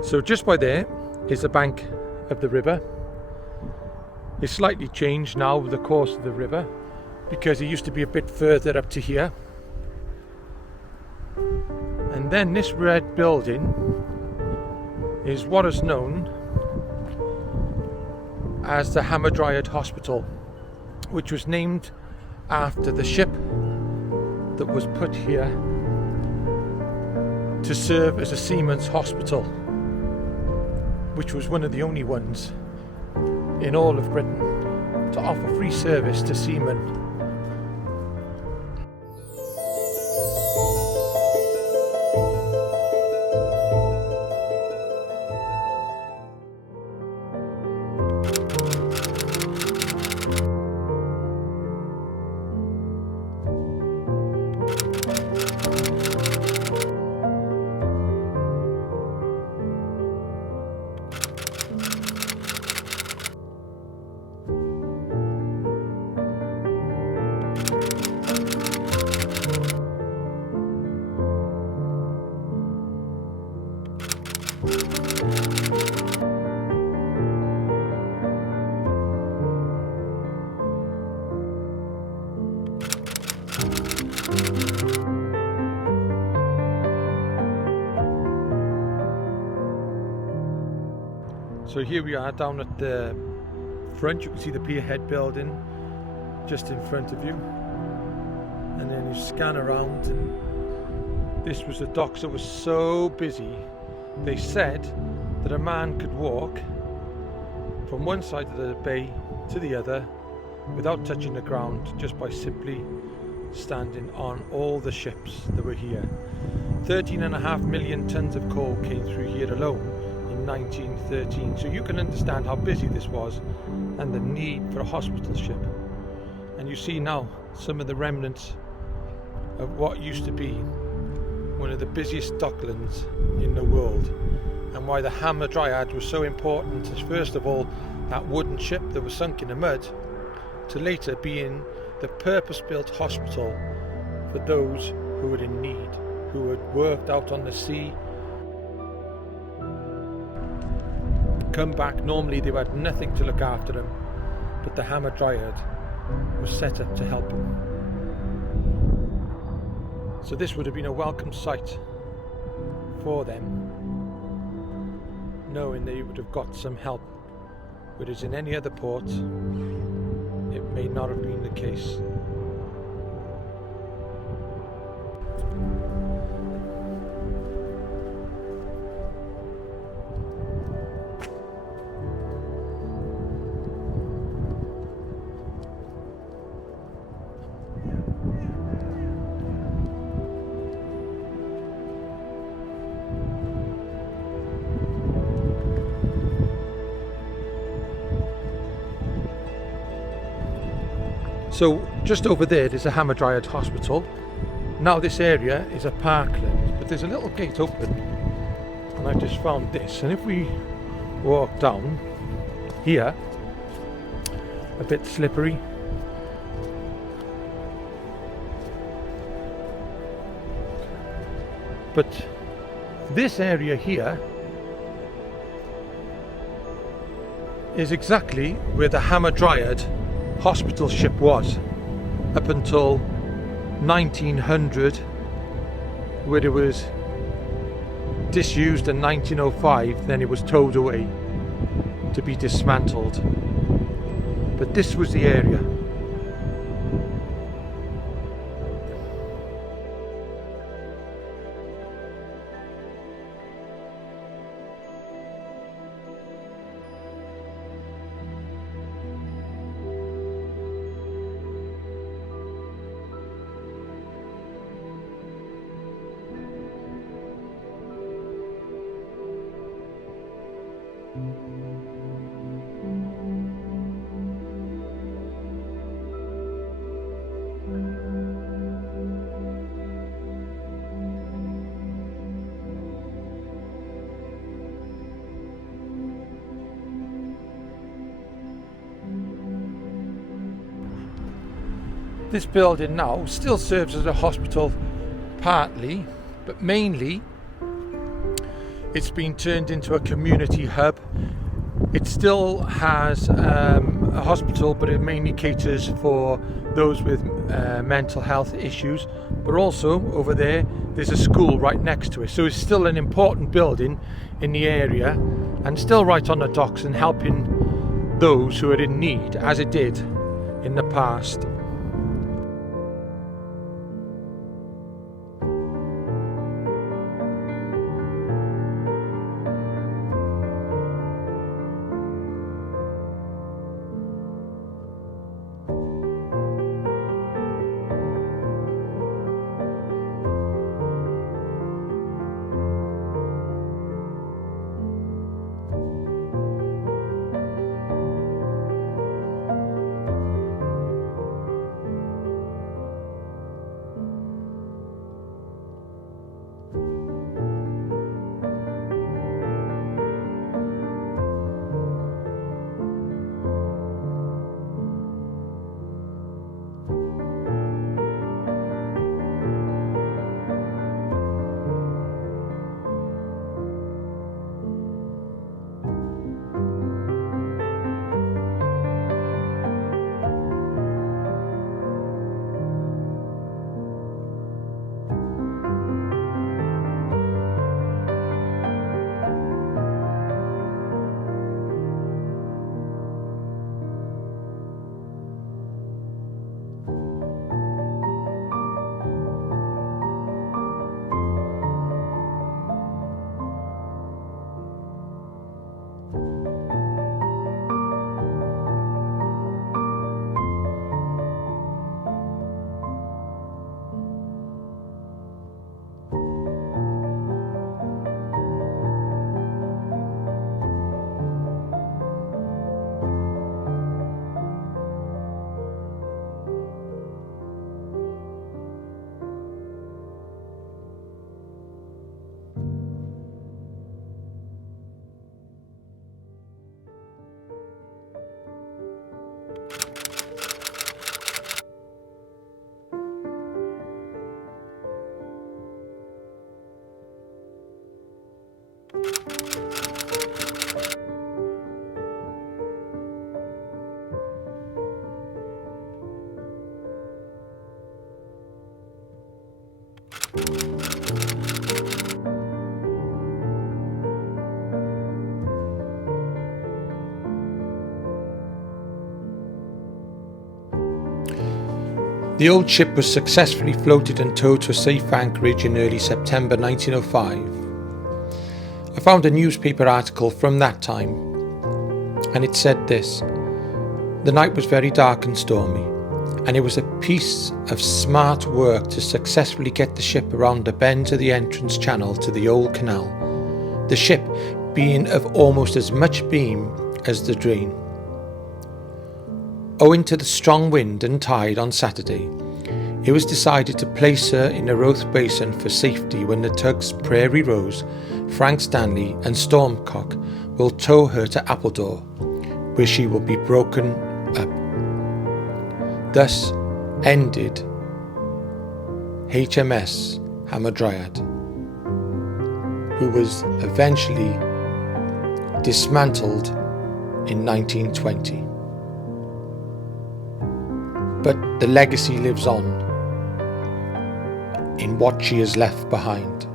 So just by there is the bank of the river. It's slightly changed now with the course of the river because it used to be a bit further up to here. And then this red building is what is known as the Hamadryad Hospital, which was named after the ship that was put here to serve as a seamen's hospital, which was one of the only ones in all of Britain to offer free service to seamen. So here we are down at the front. You can see the pierhead building just in front of you, and then you scan around, and this was the docks that was so busy they said that a man could walk from one side of the bay to the other without touching the ground, just by simply standing on all the ships that were here. 13.5 million tons of coal came through here alone in 1913, so you can understand how busy this was and the need for a hospital ship. And you see now some of the remnants of what used to be one of the busiest docklands in the world, and why the Hamadryad was so important is, first of all, that wooden ship that was sunk in the mud, to later being the purpose-built hospital for those who were in need, who had worked out on the sea, come back. Normally they had nothing to look after them, but the Hamadryad was set up to help them. So this would have been a welcome sight for them, knowing they would have got some help, whereas in any other port it may not have been the case. So just over there there's a Hamadryad Hospital. Now this area is a parkland, but there's a little gate open, and I've just found this, and if we walk down here, a bit slippery, but this area here is exactly where the Hamadryad Hospital ship was up until 1900, where it was disused in 1905. Then it was towed away to be dismantled, but this was the area. This building now still serves as a hospital partly, but mainly it's been turned into a community hub. It still has a hospital, but it mainly caters for those with mental health issues. But also over there's a school right next to it, so it's still an important building in the area and still right on the docks and helping those who are in need, as it did in the past. The old ship was successfully floated and towed to a safe anchorage in early September 1905. I found a newspaper article from that time, and it said this: "The night was very dark and stormy, and it was a piece of smart work to successfully get the ship around a bend to the entrance channel to the old canal, the ship being of almost as much beam as the drain. Owing to the strong wind and tide on Saturday, it was decided to place her in a Roath Basin for safety when the tugs Prairie Rose, Frank Stanley and Stormcock will tow her to Appledore, where she will be broken up." Thus ended HMS Hamadryad, who was eventually dismantled in 1920. But the legacy lives on in what she has left behind.